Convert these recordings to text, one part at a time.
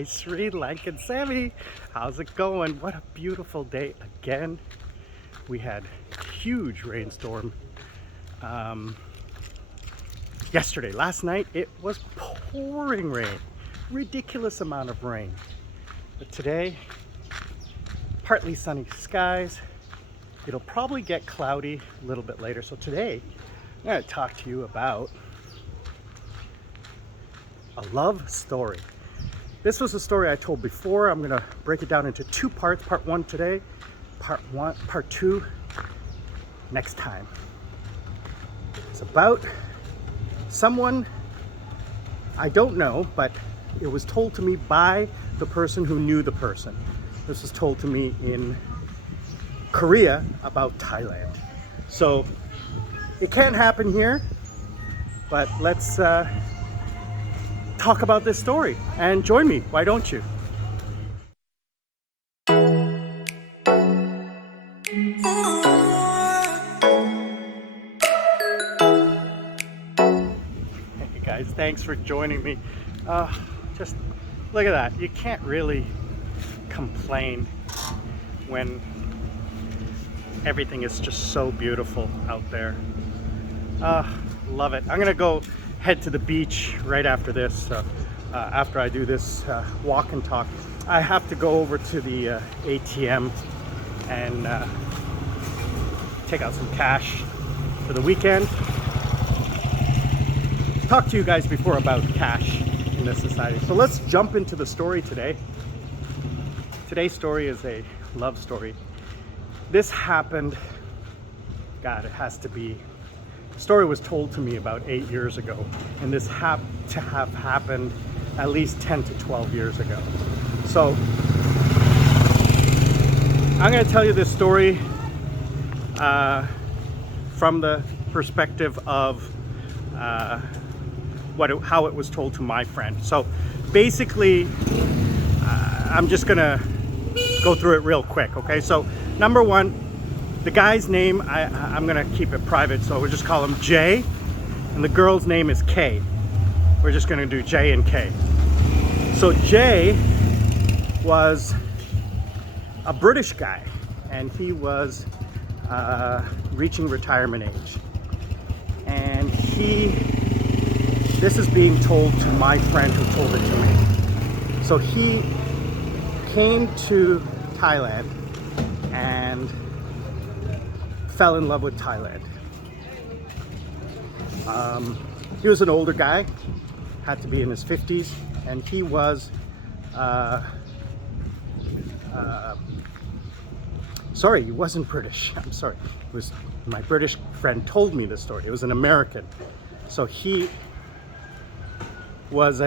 Hi Sri, Lankan, Sammi. How's it going? What a beautiful day again. We had huge rainstorm yesterday. Last night it was pouring rain. Ridiculous amount of rain. But today, partly sunny skies. It'll probably get cloudy a little bit later. So today, I'm going to talk to you about a love story. This was a story I told before. I'm going to break it down into two parts. Part one today, part two next time. It's about someone I don't know, but it was told to me by the person who knew the person. This was told to me in Korea about Thailand. So it can't happen here, but let's talk about this story and join me. Why don't you? Hey guys, thanks for joining me. Just look at that. You can't really complain when everything is just so beautiful out there. Love it. I'm gonna go head to the beach right after this. After I do this walk and talk, I have to go over to the ATM and take out some cash for the weekend. Talked to you guys before about cash in this society. So let's jump into the story today. Today's story is a love story. This happened, God, it has to be, the story was told to me about 8 years ago, and this had to have happened at least 10 to 12 years ago. So I'm going to tell you this story from the perspective of how it was told to my friend. So basically, I'm just going to go through it real quick, okay? So number one, the guy's name, I'm gonna keep it private, so we'll just call him J, and the girl's name is K. We're just gonna do J and K. So J was a British guy, and he was reaching retirement age. And this is being told to my friend who told it to me. So he came to Thailand and fell in love with Thailand. He was an older guy, had to be in his 50s, and he was sorry, he wasn't British. I'm sorry. It was my British friend told me this story. It was an American. So he was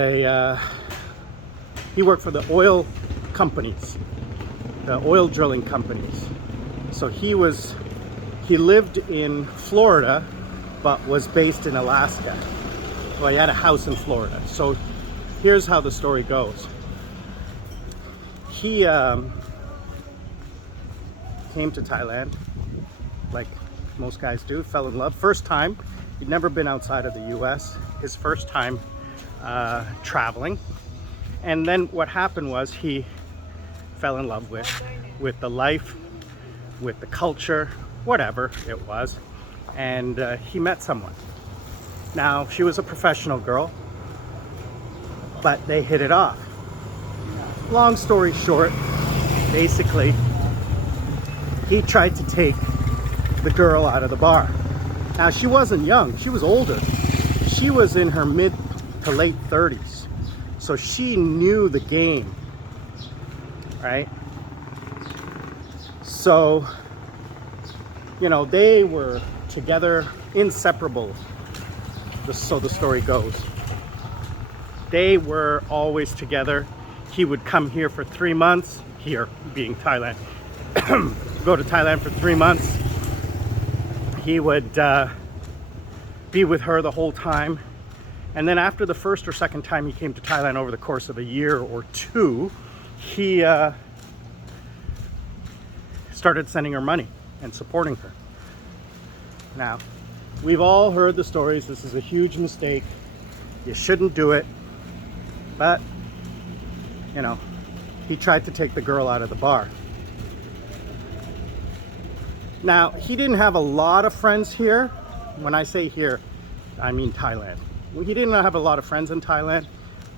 he worked for the oil companies, the oil drilling companies. So he lived in Florida, but was based in Alaska. Well, he had a house in Florida. So here's how the story goes. He came to Thailand, like most guys do, fell in love. First time, he'd never been outside of the US, his first time traveling. And then what happened was he fell in love with the life, with the culture, whatever it was, and he met someone. Now, she was a professional girl, but they hit it off. Long story short, basically, he tried to take the girl out of the bar. Now, she wasn't young, she was older. She was in her mid to late 30s, so she knew the game, right? So, you know, they were together, inseparable, so the story goes. They were always together. He would come here for 3 months, here being Thailand, go to Thailand for 3 months. He would be with her the whole time. And then after the first or second time he came to Thailand over the course of a year or two, he started sending her money and supporting her. Now, we've all heard the stories. This is a huge mistake. You shouldn't do it. But you know, he tried to take the girl out of the bar. Now, he didn't have a lot of friends here. When I say here, I mean Thailand. He didn't have a lot of friends in Thailand,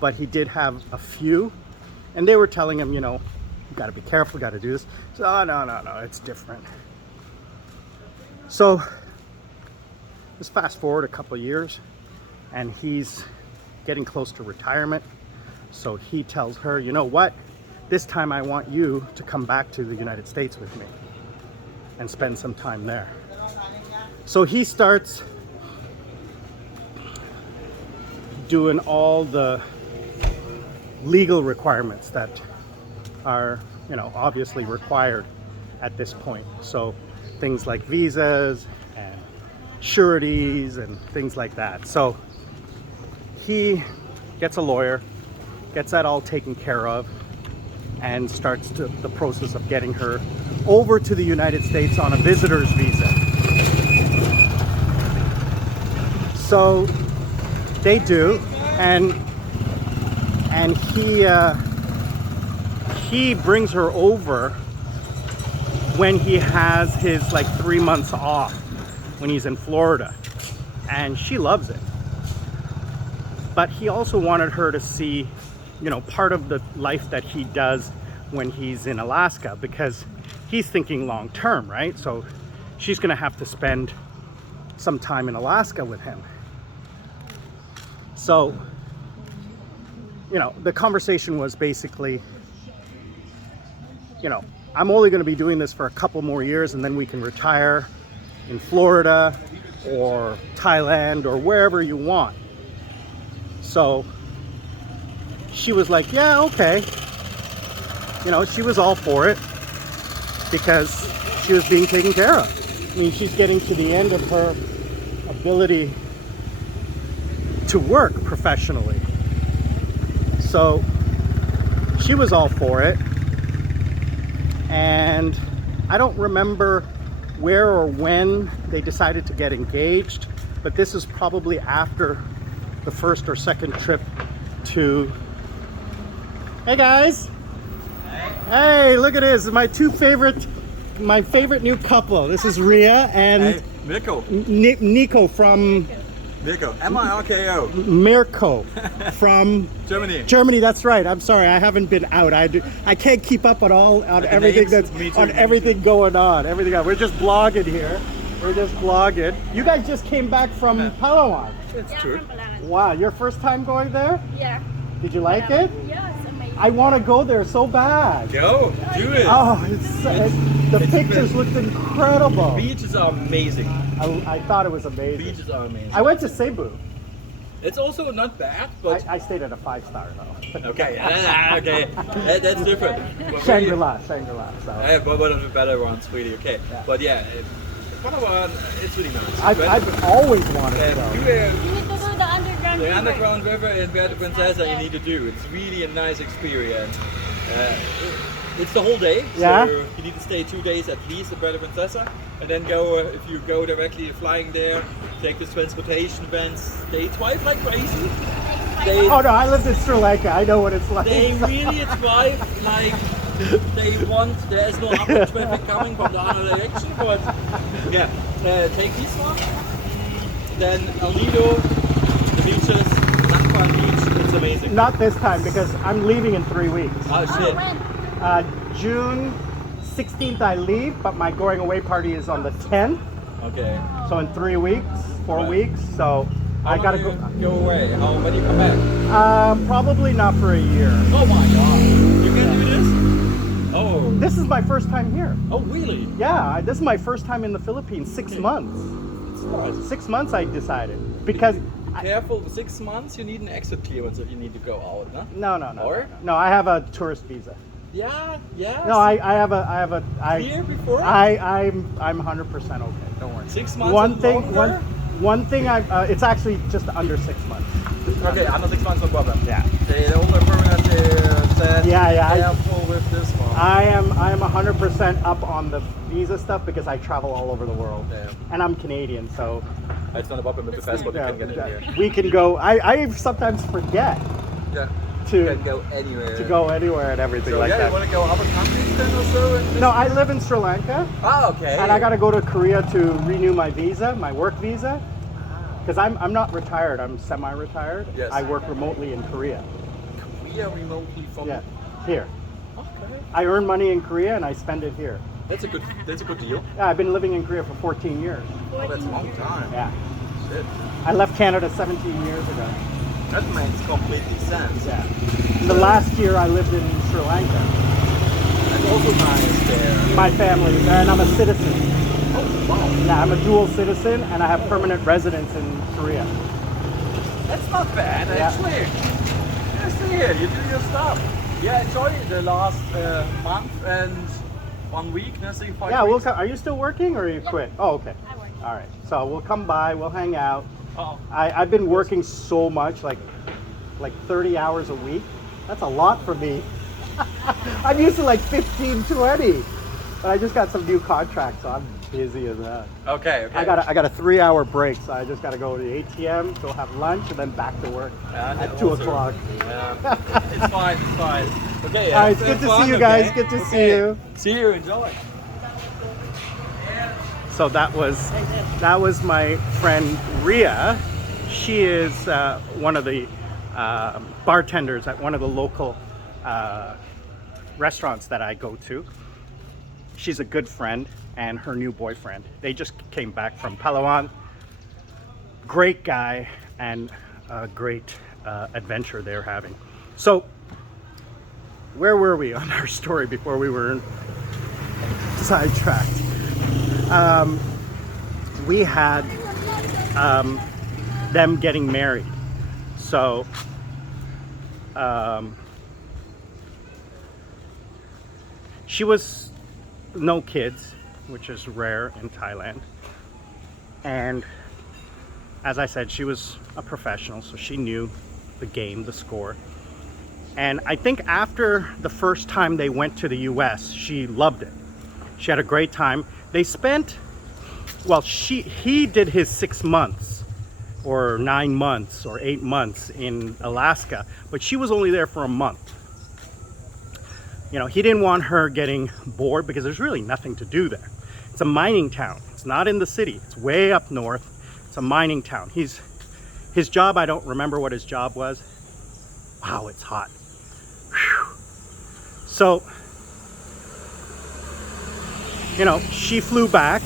but he did have a few. And they were telling him, you know, you gotta be careful, gotta do this. So, oh, no, it's different. So, let's fast forward a couple of years, and he's getting close to retirement. So he tells her, you know what? This time I want you to come back to the United States with me and spend some time there. So he starts doing all the legal requirements that are, you know, obviously required at this point. So things like visas and sureties and things like that. So he gets a lawyer, gets that all taken care of, and starts the process of getting her over to the United States on a visitor's visa. So they do, and he brings her over when he has his like 3 months off when he's in Florida, and she loves it. But he also wanted her to see, you know, part of the life that he does when he's in Alaska, because he's thinking long term, right? So she's gonna have to spend some time in Alaska with him. So, you know, the conversation was basically, you know, I'm only gonna be doing this for a couple more years and then we can retire in Florida or Thailand or wherever you want. So she was like, yeah, okay. You know, she was all for it because she was being taken care of. I mean, she's getting to the end of her ability to work professionally. So she was all for it. And I don't remember where or when they decided to get engaged, but this is probably after the first or second trip to... Hey guys! Hey, look at this! My favorite new couple. This is Ria and Nico from Mirko, M-I-R-K-O. Mirko from Germany. Germany, that's right. I'm sorry, I haven't been out. I can't keep up on everything that's going on. We're just vlogging here. We're just vlogging. You guys just came back from Palawan. It's true. Wow, your first time going there? Yeah. Did you like it? Yeah, it's amazing. I want to go there so bad. Go, do it. Oh, the pictures looked incredible. Beaches are amazing. I thought it was amazing. Beaches are amazing. I went to Cebu. It's also not bad, but I stayed at a 5-star though. okay, okay, that's different. Shangri-La. So. Yeah, but one of the better ones, really. Okay, Yeah. but yeah, Palawan, it's really nice. I've always wanted to go. You need to do the underground The river. underground river in Puerto Princesa you need to do. It's really a nice experience. It's the whole day, Yeah. so you need to stay 2 days at least in Puerto Princesa, and then go, if you go directly flying there, take the transportation vans. They drive like crazy. Oh no, I lived in Sri Lanka. I know what it's like. They really drive like they want. There is no other traffic coming from the other direction, but yeah, take this one. Then El Nido, the beaches, Lankan beach. It's amazing. Not this time because I'm leaving in 3 weeks. Oh shit. When? June 16th I leave, but my going away party is on the 10th. Okay. So in 3 weeks, 4 Right. weeks. So I gotta go. Go away. When do you come back? Probably not for a year. Oh my god. You can do this? Oh. This is my first time here. Oh really? Yeah, this is my first time in the Philippines. 6 months. It's nice. 6 months I decided because. Careful, 6 months you need an exit clearance if you need to go out, no? No. Or? No, I have a tourist visa. Yeah, yeah. No, I have a. Clear before? I'm 100% okay. Don't worry. 6 months. One and thing, longer? one thing. It's actually just under 6 months. Okay, under 6 months, no problem. Yeah. The older permanent said Yeah. careful with this one. I am 100% up on the visa stuff because I travel all over the world, Yeah. and I'm Canadian, so It's not a problem with the passport, you can get it here. we can go. I sometimes forget. Yeah. You can go anywhere. to go anywhere and everything So like yeah, that. you want to go other countries then or so? And No, I live in Sri Lanka, Ah, okay. and I got to go to Korea to renew my visa, my work visa, because I'm not retired. I'm semi-retired. Yes. I work remotely in Korea. Korea remotely from. Yeah, here. Okay. I earn money in Korea and I spend it here. That's a good deal. Yeah, I've been living in Korea for 14 years. Oh, that's a long time. Yeah, Shit. I left Canada 17 years ago. That makes completely sense. Yeah. The last year I lived in Sri Lanka. That's also nice there. My family is there, and I'm a citizen. Oh wow. Yeah, I'm a dual citizen, and I have permanent residence in Korea. That's not bad Yeah. actually. Yeah, stay here. You do your stuff. Yeah, enjoy the last month and 1 week. Let's say 5 Yeah, we'll weeks. come. Are you still working, or you quit? Oh, okay. I work. All right. So we'll come by. We'll hang out. Oh. I've been working so much, like 30 hours a week. That's a lot for me. I'm used to like 15, 20. But I just got some new contracts, so I'm busy as that. Okay. Okay. I got a 3-hour break, so I just got to go to the ATM, go have lunch, and then back to work at 2 also- o'clock. Yeah. It's fine. It's fine. Okay. All right, it's good to see you guys. Good to see you. See you. Enjoy. So that was my friend Ria. She is one of the bartenders at one of the local restaurants that I go to. She's a good friend, and her new boyfriend. They just came back from Palawan. Great guy, and a great adventure they're having. So, where were we on our story before we were sidetracked? We had them getting married. So, she was no kids, which is rare in Thailand. And as I said, she was a professional, so she knew the game, the score. And I think after the first time they went to the US, she loved it. She had a great time. They spent, well, he did his 6 months or 9 months or 8 months in Alaska, but she was only there for a month. You know, he didn't want her getting bored because there's really nothing to do there. It's a mining town. It's not in the city. It's way up north. It's a mining town. His job, I don't remember what his job was. Wow, it's hot. Whew. So, you know, she flew back,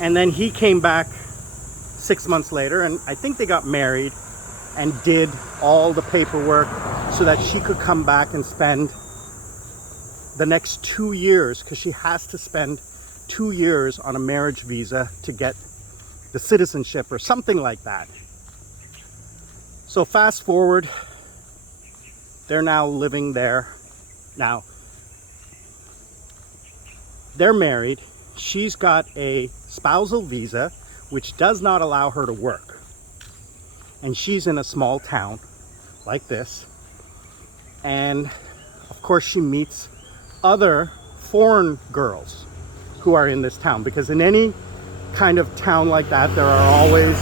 and then he came back 6 months later, and I think they got married and did all the paperwork so that she could come back and spend the next 2 years, because she has to spend 2 years on a marriage visa to get the citizenship or something like that. So fast forward, they're now living there. Now, they're married. She's got a spousal visa, which does not allow her to work. And she's in a small town like this. And of course she meets other foreign girls who are in this town, because in any kind of town like that, there are always,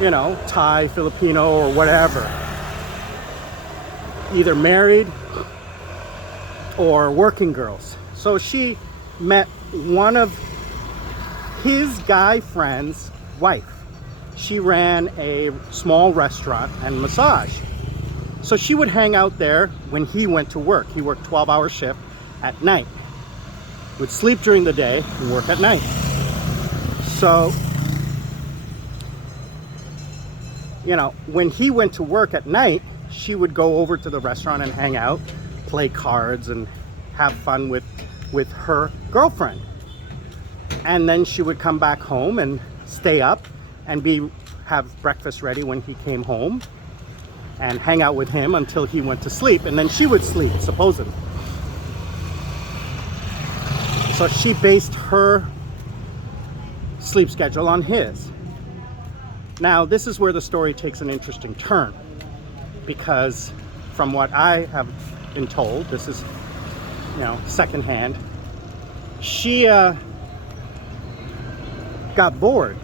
you know, Thai, Filipino, or whatever, either married or working girls. So she met one of his guy friend's wife. She ran a small restaurant and massage. So she would hang out there when he went to work. He worked 12-hour shift at night. Would sleep during the day and work at night. So, you know, when he went to work at night, she would go over to the restaurant and hang out, play cards, and have fun with her girlfriend. And then she would come back home and stay up and have breakfast ready when he came home, and hang out with him until he went to sleep, and then she would sleep, supposedly. So she based her sleep schedule on his. Now, this is where the story takes an interesting turn, because from what I have been told, this is, you know, secondhand, she got bored.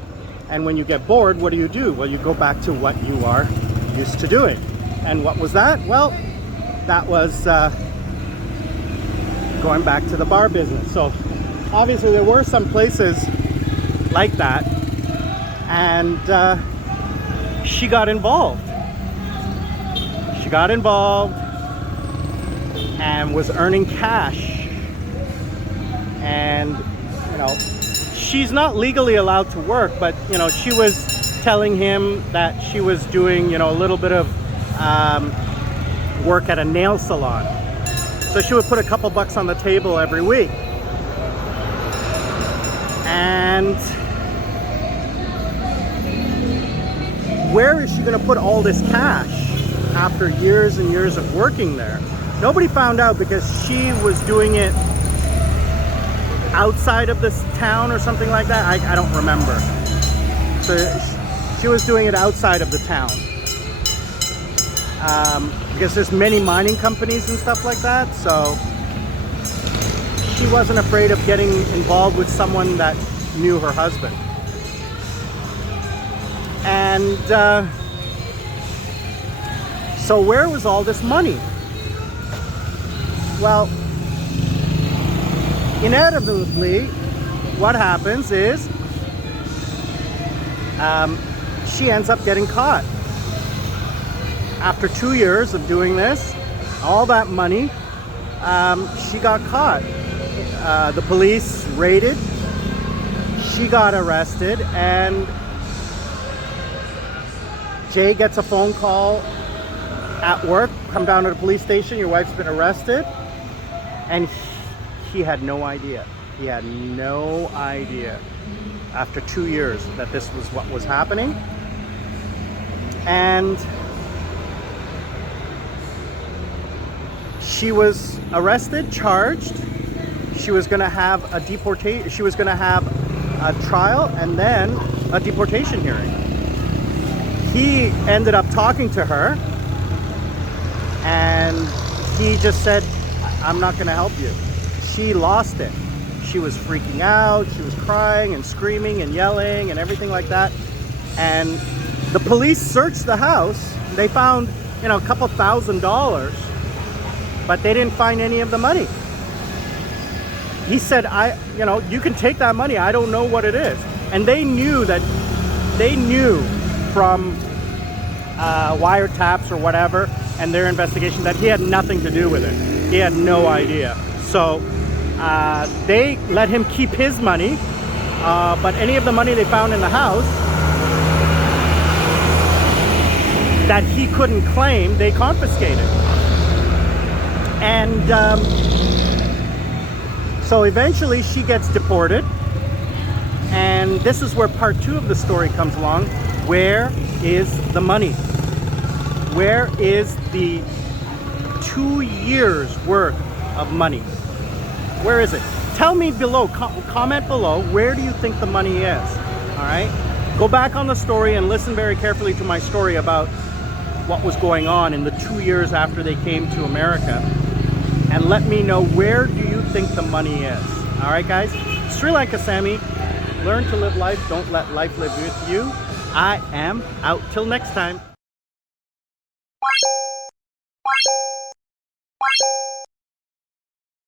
And when you get bored, what do? Well, you go back to what you are used to doing. And what was that? Well, that was going back to the bar business. So obviously there were some places like that, and she got involved. She got involved and was earning cash. And, you know, she's not legally allowed to work, but, you know, she was telling him that she was doing, you know, a little bit of work at a nail salon. So she would put a couple bucks on the table every week. And where is she going to put all this cash after years and years of working there? Nobody found out because she was doing it outside of this town or something like that. I don't remember. So she was doing it outside of the town. Because there's many mining companies and stuff like that. So she wasn't afraid of getting involved with someone that knew her husband. And so where was all this money? Well, inevitably, what happens is she ends up getting caught. After 2 years of doing this, all that money, she got caught. The police raided, she got arrested, and Jay gets a phone call at work, come down to the police station, your wife's been arrested. And he had no idea. He had no idea after 2 years that this was what was happening. And she was arrested, charged. She was going to have a deportation. She was going to have a trial and then a deportation hearing. He ended up talking to her, and he just said, "I'm not going to help you." She lost it. She was freaking out. She was crying and screaming and yelling and everything like that. And the police searched the house. They found, you know, a couple $1,000, but they didn't find any of the money. He said, you know, you can take that money. I don't know what it is. And they knew from wiretaps or whatever and their investigation that he had nothing to do with it. He had no idea. So they let him keep his money, but any of the money they found in the house that he couldn't claim, they confiscated. And so eventually she gets deported, and this is where part 2 of the story comes along. Where is the money? Where is the 2 years worth of money? Where is it? Tell me below, comment below, where do you think the money is? All right, go back on the story and listen very carefully to my story about what was going on in the 2 years after they came to America, and let me know, where do you think the money is? All right, guys, Sri Lanka Sammi, learn to live life, don't let life live with you. I am out till next time.